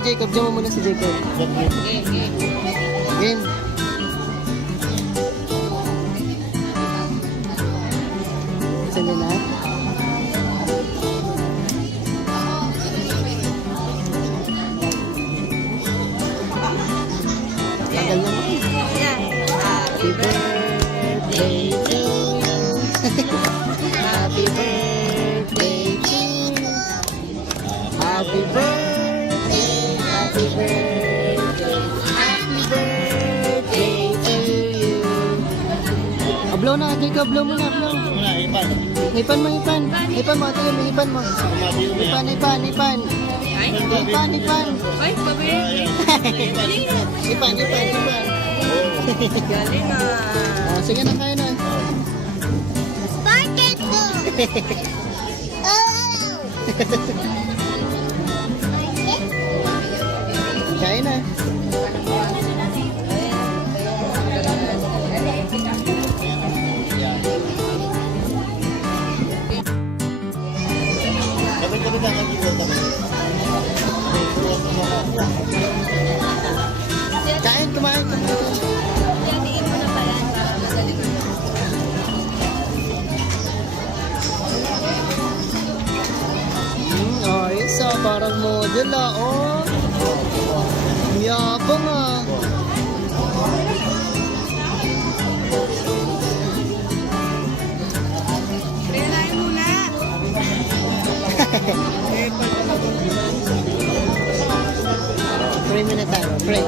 si Jacob. Diyan mo muna si Jacob. Game. Sali na. Tagal naman. Happy birthday to you. Happy birthday to you. Happy birthday. Happy birthday. Happy birthday to you. Blow na, Jacob. Blow mo na, blow. Ipan mo, ipan. Ipan mo, ate, may ipan mo. Ipan. Ay, sabi. Ipan. Galing ah. Sige na, kain na. Sparket ko! Oh! Kain na. Kumain. Yatiin mo na pala para magaling mo. Ayos ah, parang model ah, oh. Yabang ah. Relayin muna. Pray muna tayo, pray.